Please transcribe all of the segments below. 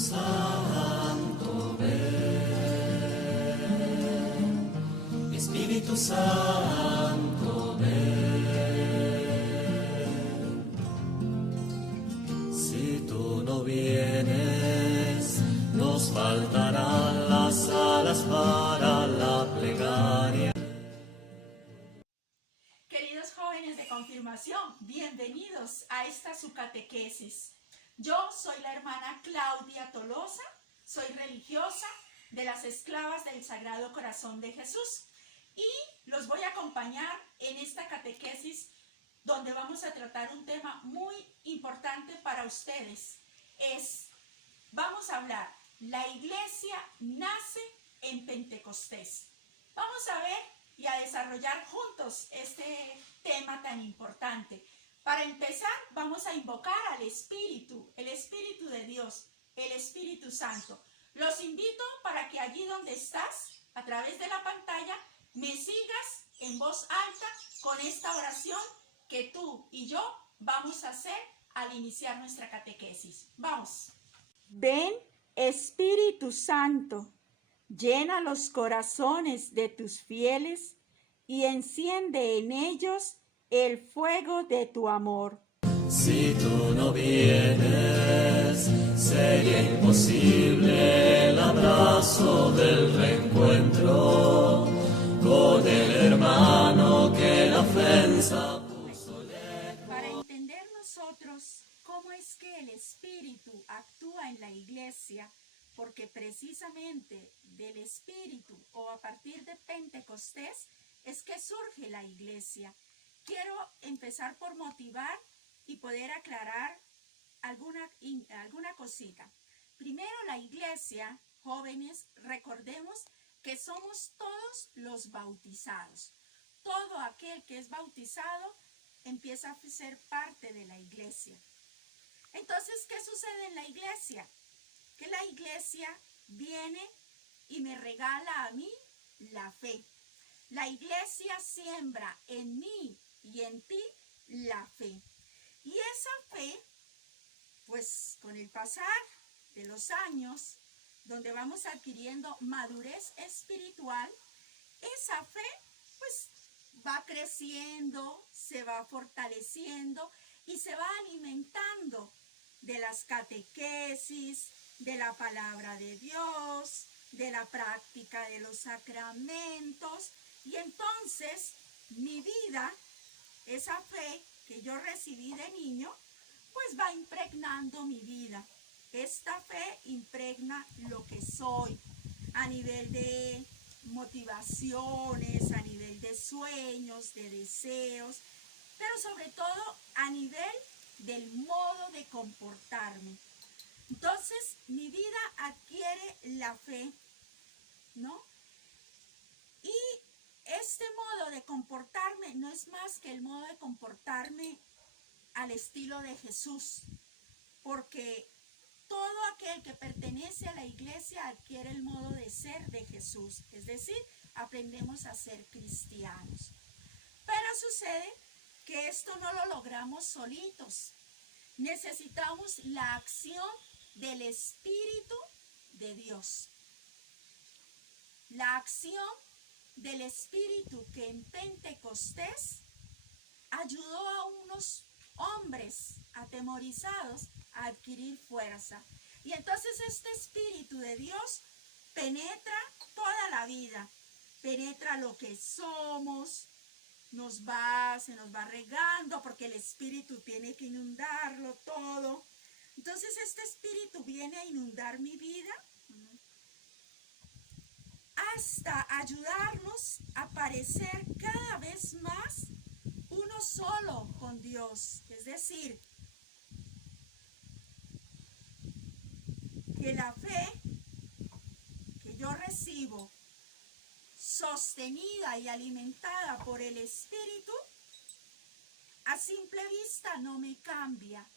Santo, ven. Espíritu Santo, ven. Si tú no vienes, nos faltarán las alas para la plegaria. Queridos jóvenes de confirmación, bienvenidos a esta su catequesis. Yo soy la hermana Claudia Tolosa, soy religiosa de las Esclavas del Sagrado Corazón de Jesús y los voy a acompañar en esta catequesis donde vamos a tratar un tema muy importante para ustedes. Vamos a hablar, la iglesia nace en Pentecostés. Vamos a ver y a desarrollar juntos este tema tan importante. Para empezar, vamos a invocar al Espíritu, el Espíritu de Dios, el Espíritu Santo. Los invito para que allí donde estás, a través de la pantalla, me sigas en voz alta con esta oración que tú y yo vamos a hacer al iniciar nuestra catequesis. Vamos. Ven, Espíritu Santo, llena los corazones de tus fieles y enciende en ellos el fuego de tu amor. Si tú no vienes, sería imposible el abrazo del reencuentro con el hermano que la ofensa puso lejos. Para entender nosotros cómo es que el Espíritu actúa en la iglesia, porque precisamente del Espíritu o a partir de Pentecostés es que surge la iglesia. Quiero empezar por motivar y poder aclarar alguna cosita. Primero, la iglesia, jóvenes, recordemos que somos todos los bautizados. Todo aquel que es bautizado empieza a ser parte de la iglesia. Entonces, ¿qué sucede en la iglesia? Que la iglesia viene y me regala a mí la fe. La iglesia siembra en mí y en ti la fe. Y esa fe, pues con el pasar de los años, donde vamos adquiriendo madurez espiritual, esa fe pues va creciendo, se va fortaleciendo y se va alimentando de las catequesis, de la palabra de Dios, de la práctica de los sacramentos. Y entonces mi vida, esa fe que yo recibí de niño, pues va impregnando mi vida. Esta fe impregna lo que soy a nivel de motivaciones, a nivel de sueños, de deseos, pero sobre todo a nivel del modo de comportarme. Entonces mi vida adquiere la fe, ¿no? Y este modo de comportarme no es más que el modo de comportarme al estilo de Jesús, porque todo aquel que pertenece a la iglesia adquiere el modo de ser de Jesús, es decir, aprendemos a ser cristianos. Pero sucede que esto no lo logramos solitos, necesitamos la acción del Espíritu de Dios. La acción del Espíritu que en Pentecostés ayudó a unos hombres atemorizados a adquirir fuerza. Y entonces este Espíritu de Dios penetra toda la vida, penetra lo que somos, se nos va regando porque el Espíritu tiene que inundarlo todo. Entonces este Espíritu viene a inundar mi vida hasta ayudarnos a parecer cada vez más uno solo con Dios. Es decir, que la fe que yo recibo, sostenida y alimentada por el Espíritu, a simple vista no me cambia,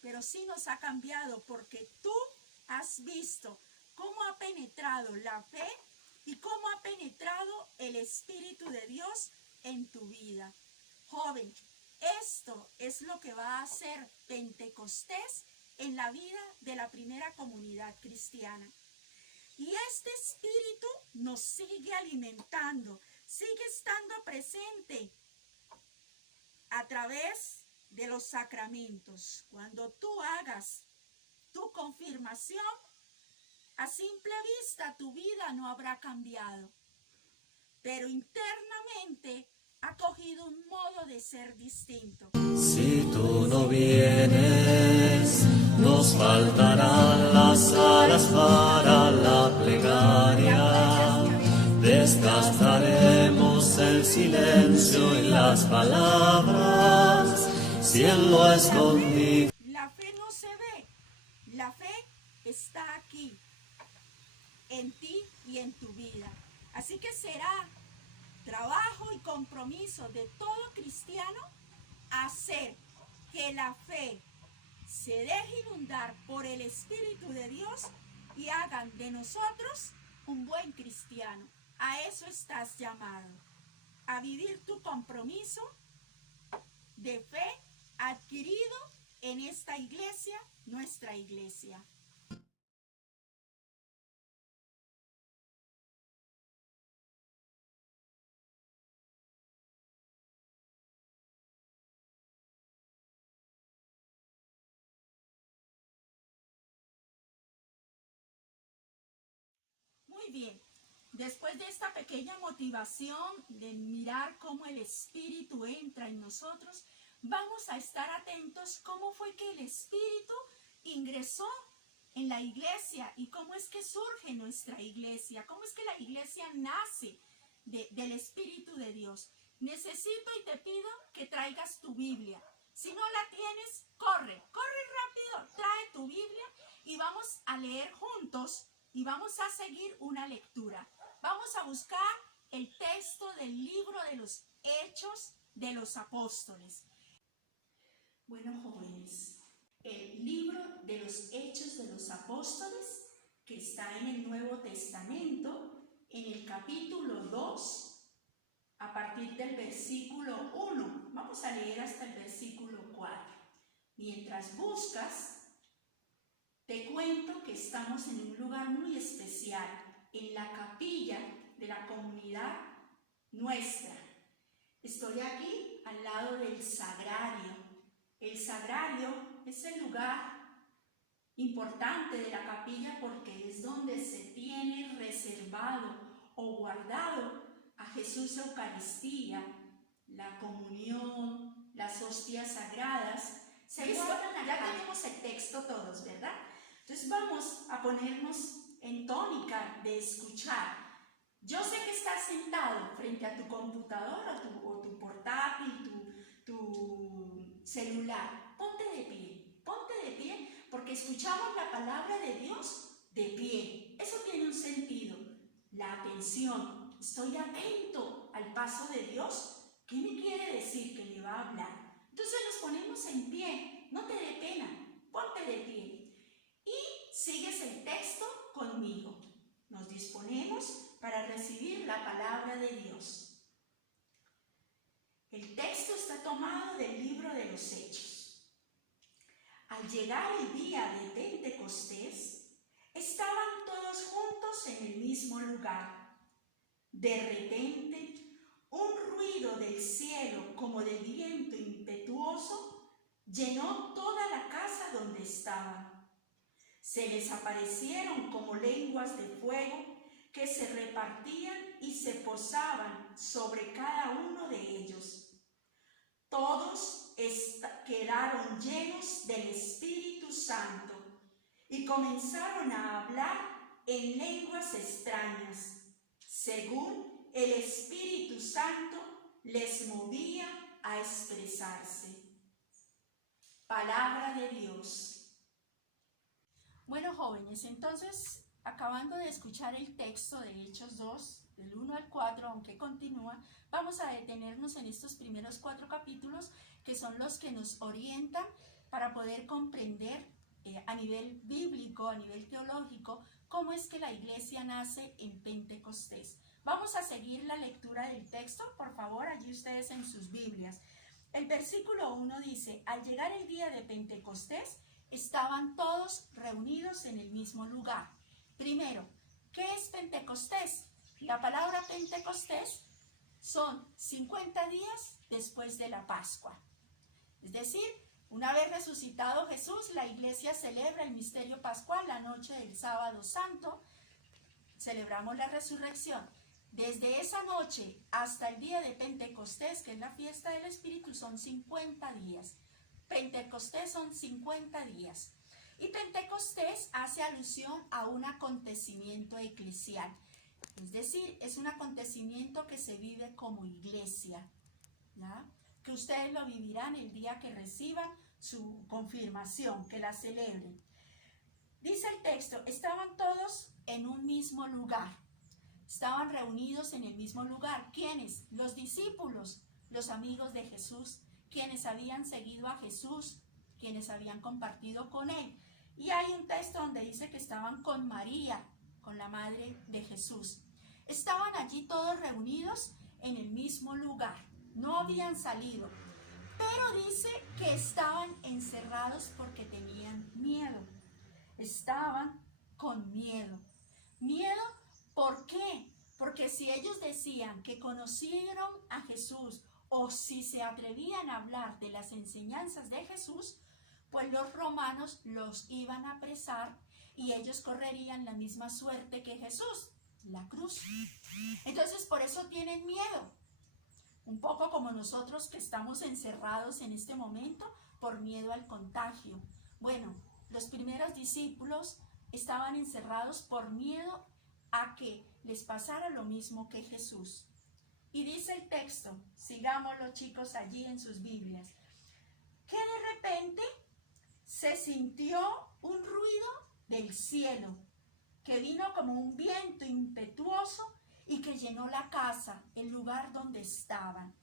pero sí nos ha cambiado porque tú has visto cómo ha penetrado la fe y cómo ha penetrado el Espíritu de Dios en tu vida. Joven, esto es lo que va a hacer Pentecostés en la vida de la primera comunidad cristiana. Y este espíritu nos sigue alimentando, sigue estando presente a través de los sacramentos. Cuando tú hagas tu confirmación, a simple vista tu vida no habrá cambiado, pero internamente ha cogido un modo de ser distinto. Si tú no vienes, nos faltarán las alas para la plegaria. Desgastaremos el silencio y las palabras, si Él lo ha escondido. La fe no se ve, la fe está aquí, en ti y en tu vida. Así que será trabajo y compromiso de todo cristiano hacer que la fe se deje inundar por el Espíritu de Dios y hagan de nosotros un buen cristiano. A eso estás llamado, a vivir tu compromiso de fe adquirido en esta iglesia, nuestra iglesia. Muy bien, después de esta pequeña motivación de mirar cómo el Espíritu entra en nosotros, vamos a estar atentos cómo fue que el Espíritu ingresó en la iglesia y cómo es que surge nuestra iglesia, cómo es que la iglesia nace del Espíritu de Dios. Necesito y te pido que traigas tu Biblia. Si no la tienes, corre rápido, trae tu Biblia y vamos a leer juntos. Y vamos a seguir una lectura. Vamos a buscar el texto del libro de los Hechos de los Apóstoles. Bueno, jóvenes, el libro de los Hechos de los Apóstoles, que está en el Nuevo Testamento, en el capítulo 2, a partir del versículo 1. Vamos a leer hasta el versículo 4. Mientras buscas, te cuento que estamos en un lugar muy especial, en la capilla de la comunidad nuestra. Estoy aquí al lado del sagrario. El sagrario es el lugar importante de la capilla porque es donde se tiene reservado o guardado a Jesús Eucaristía, la comunión, las hostias sagradas. Se guardan acá. Ya tenemos el texto todos, ¿verdad? Entonces vamos a ponernos en tónica de escuchar. Yo sé que estás sentado frente a tu computadora o tu portátil, tu celular. Ponte de pie, porque escuchamos la palabra de Dios de pie. Eso tiene un sentido. La atención. Estoy atento al paso de Dios. ¿Qué me quiere decir que le va a hablar? Entonces nos ponemos en pie. No te dé pena. Ponte de pie. Y sigues el texto conmigo. Nos disponemos para recibir la palabra de Dios. El texto está tomado del libro de los Hechos. Al llegar el día de Pentecostés, estaban todos juntos en el mismo lugar. De repente, un ruido del cielo como de viento impetuoso llenó toda la casa donde estaban. Se les aparecieron como lenguas de fuego que se repartían y se posaban sobre cada uno de ellos. Todos quedaron llenos del Espíritu Santo y comenzaron a hablar en lenguas extrañas, según el Espíritu Santo les movía a expresarse. Palabra de Dios. Bueno, jóvenes, entonces, acabando de escuchar el texto de Hechos 2, del 1 al 4, aunque continúa, vamos a detenernos en estos primeros 4 capítulos, que son los que nos orientan para poder comprender a nivel bíblico, a nivel teológico, cómo es que la iglesia nace en Pentecostés. Vamos a seguir la lectura del texto, por favor, allí ustedes en sus Biblias. El versículo 1 dice: al llegar el día de Pentecostés, estaban todos reunidos en el mismo lugar. Primero, ¿qué es Pentecostés? La palabra Pentecostés son 50 días después de la Pascua. Es decir, una vez resucitado Jesús, la iglesia celebra el misterio pascual la noche del sábado santo. Celebramos la resurrección. Desde esa noche hasta el día de Pentecostés, que es la fiesta del Espíritu, son 50 días. Pentecostés son 50 días. Y Pentecostés hace alusión a un acontecimiento eclesial. Es decir, es un acontecimiento que se vive como iglesia, ¿ya? Que ustedes lo vivirán el día que reciban su confirmación, que la celebren. Dice el texto, estaban todos en un mismo lugar. Estaban reunidos en el mismo lugar. ¿Quiénes? Los discípulos, los amigos de Jesús, quienes habían seguido a Jesús, quienes habían compartido con él. Y hay un texto donde dice que estaban con María, con la madre de Jesús. Estaban allí todos reunidos en el mismo lugar. No habían salido. Pero dice que estaban encerrados porque tenían miedo. Estaban con miedo. ¿Miedo por qué? Porque si ellos decían que conocieron a Jesús o si se atrevían a hablar de las enseñanzas de Jesús, pues los romanos los iban a apresar y ellos correrían la misma suerte que Jesús, la cruz. Entonces por eso tienen miedo. Un poco como nosotros que estamos encerrados en este momento por miedo al contagio. Bueno, los primeros discípulos estaban encerrados por miedo a que les pasara lo mismo que Jesús. Y dice el texto, sigámoslo chicos allí en sus Biblias, que de repente se sintió un ruido del cielo, que vino como un viento impetuoso y que llenó la casa, el lugar donde estaban.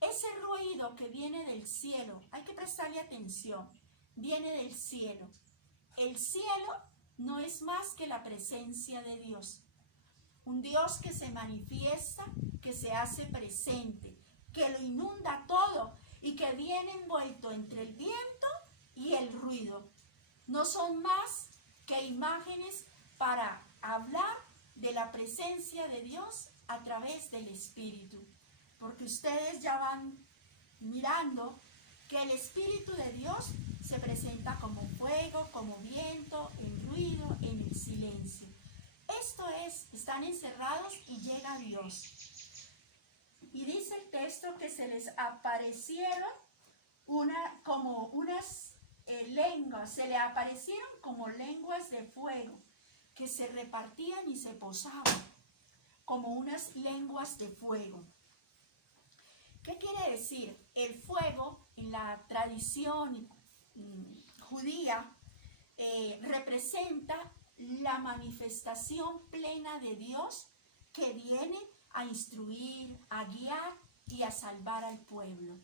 Ese ruido que viene del cielo, hay que prestarle atención, viene del cielo. El cielo no es más que la presencia de Dios. Un Dios que se manifiesta, que se hace presente, que lo inunda todo y que viene envuelto entre el viento y el ruido. No son más que imágenes para hablar de la presencia de Dios a través del Espíritu. Porque ustedes ya van mirando que el Espíritu de Dios se presenta como fuego, como viento, en ruido, en el silencio. Esto es, están encerrados y llega Dios. Y dice el texto que se les aparecieron como unas lenguas, se le aparecieron como lenguas de fuego que se repartían y se posaban como unas lenguas de fuego. ¿Qué quiere decir? El fuego en la tradición judía representa la manifestación plena de Dios que viene a instruir, a guiar y a salvar al pueblo.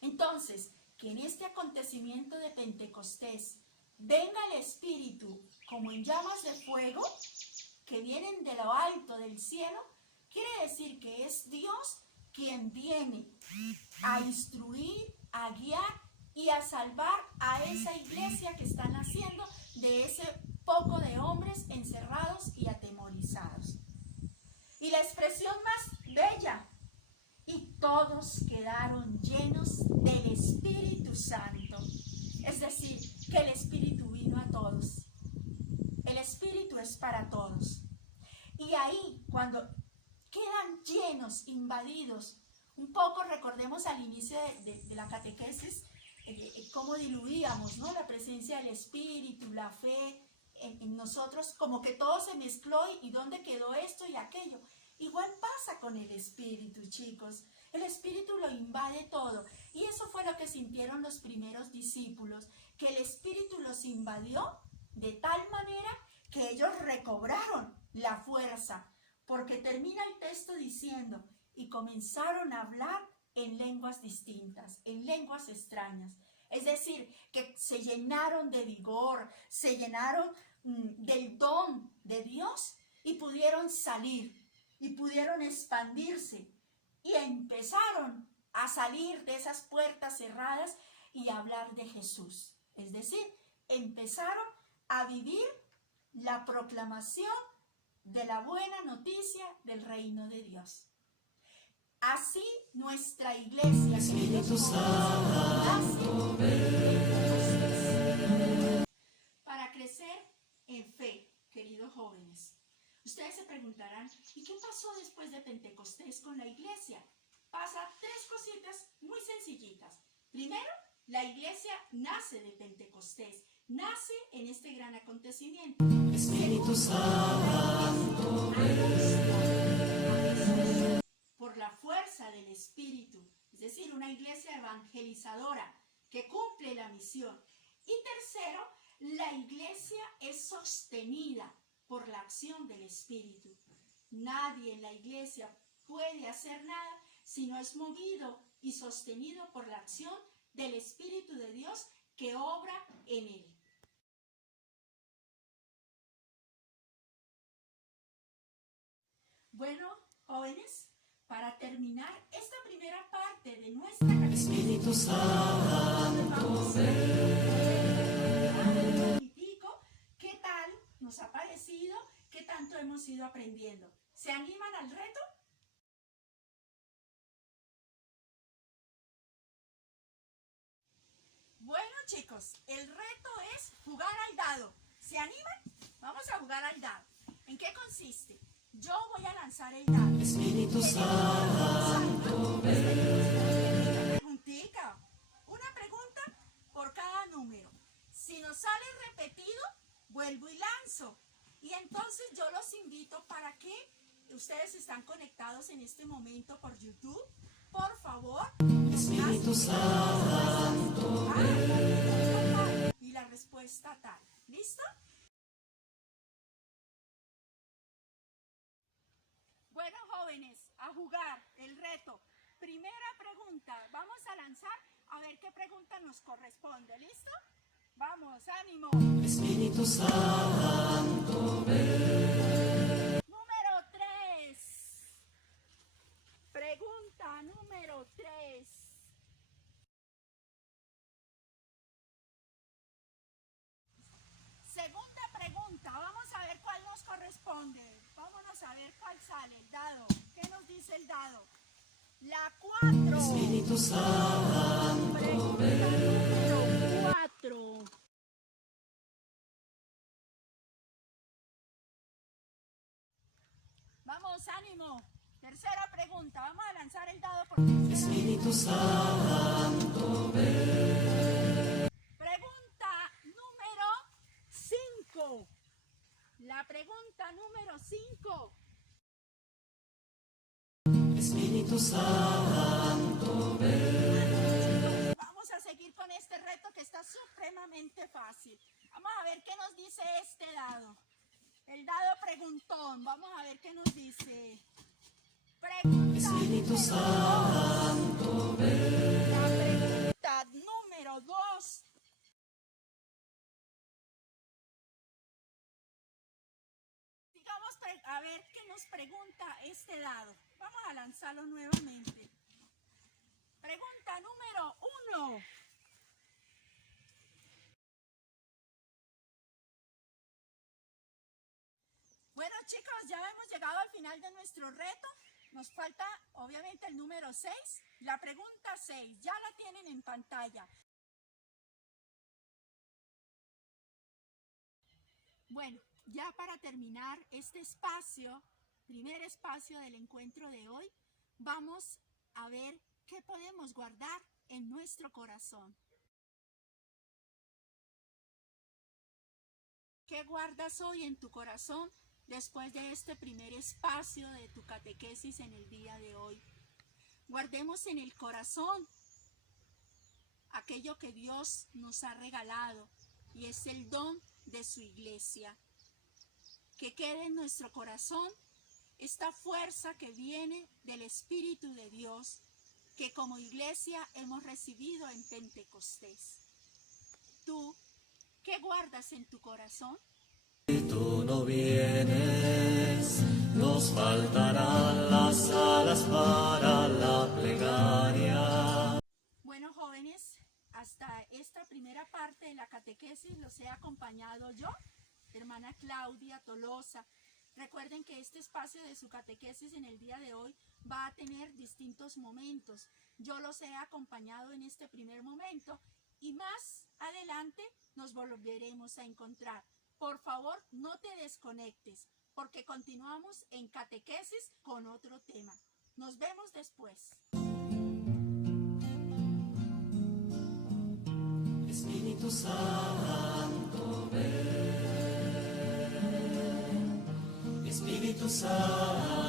Entonces, que en este acontecimiento de Pentecostés venga el Espíritu como en llamas de fuego que vienen de lo alto del cielo, quiere decir que es Dios quien viene a instruir, a guiar y a salvar a esa iglesia que está naciendo de ese poco de hombres encerrados y atemorizados. Y la expresión más bella, y todos quedaron llenos del Espíritu Santo. Es decir, que el Espíritu vino a todos. El Espíritu es para todos. Y ahí, cuando quedan llenos, invadidos, un poco recordemos al inicio de la catequesis, cómo diluíamos, ¿no? La presencia del Espíritu, la fe en nosotros, como que todo se mezcló y ¿dónde quedó esto y aquello? Igual pasa con el Espíritu, chicos. El Espíritu lo invade todo. Y eso fue lo que sintieron los primeros discípulos, que el Espíritu los invadió de tal manera que ellos recobraron la fuerza. Porque termina el texto diciendo, y comenzaron a hablar en lenguas distintas, en lenguas extrañas. Es decir, que se llenaron de vigor, se llenaron del don de Dios y pudieron salir y pudieron expandirse y empezaron a salir de esas puertas cerradas y a hablar de Jesús. Es decir, empezaron a vivir la proclamación de la buena noticia del reino de Dios. Así nuestra iglesia, Espíritu Santo, para crecer en fe, queridos jóvenes. Ustedes se preguntarán, ¿y qué pasó después de Pentecostés con la iglesia? Pasa tres cositas muy sencillitas. Primero, la iglesia nace de Pentecostés, nace en este gran acontecimiento. Espíritu Santo, por la fuerza del Espíritu, es decir, una iglesia evangelizadora que cumple la misión. Y tercero, la iglesia es sostenida por la acción del Espíritu. Nadie en la iglesia puede hacer nada si no es movido y sostenido por la acción del Espíritu de Dios que obra en él. Bueno, jóvenes, para terminar esta primera parte de nuestra Espíritu Santo, ¿qué tal nos ha parecido? ¿Qué tanto hemos ido aprendiendo? ¿Se animan al reto? Bueno, chicos, el reto es jugar al dado. ¿Se animan? Vamos a jugar al dado. ¿En qué consiste? Yo voy a lanzar el dado. Espíritu Santo, una pregunta por cada número. Si nos sale repetido, vuelvo y lanzo. Y entonces yo los invito para que ustedes están conectados en este momento por YouTube. Por favor, Espíritu Santo, y la respuesta tal. ¿Listo? Bueno, jóvenes, a jugar el reto. Primera pregunta. Vamos a lanzar a ver qué pregunta nos corresponde. ¿Listo? Vamos, ánimo. Espíritu Santo, Número 3. Pregunta número 3. Segunda pregunta. Vamos a ver cuál nos corresponde. Vámonos a ver cuál sale. El dado. ¿Qué nos dice el dado? La 4. Espíritu Santo, Pregunta número 4. Vamos, ánimo. Tercera pregunta. Vamos a lanzar el dado por tercera. Espíritu Santo, Pregunta número 5. La pregunta número 5. Espíritu Santo, Vamos a seguir con este reto que está supremamente fácil. Vamos a ver qué nos dice este dado. El dado preguntón. Vamos a ver qué nos dice. Pregunta Espíritu Santo, la pregunta número 2. Digamos a ver qué nos pregunta este dado. Vamos a lanzarlo nuevamente. Pregunta número 1. Bueno, chicos, ya hemos llegado al final de nuestro reto. Nos falta, obviamente, el número 6. La pregunta 6, ya la tienen en pantalla. Bueno, ya para terminar este espacio, primer espacio del encuentro de hoy, vamos a ver qué podemos guardar en nuestro corazón. ¿Qué guardas hoy en tu corazón después de este primer espacio de tu catequesis en el día de hoy? Guardemos en el corazón aquello que Dios nos ha regalado y es el don de su iglesia. Que quede en nuestro corazón esta fuerza que viene del Espíritu de Dios, que como iglesia hemos recibido en Pentecostés. ¿Tú qué guardas en tu corazón? Si tú no vienes, nos faltarán las alas para la plegaria. Bueno, jóvenes, hasta hasta esta primera parte de la catequesis los he acompañado yo, hermana Claudia Tolosa. Recuerden que este espacio de su catequesis en el día de hoy va a tener distintos momentos. Yo los he acompañado en este primer momento y más adelante nos volveremos a encontrar. Por favor, no te desconectes porque continuamos en catequesis con otro tema. Nos vemos después. Espíritu Santo, ven. Espíritu Santo.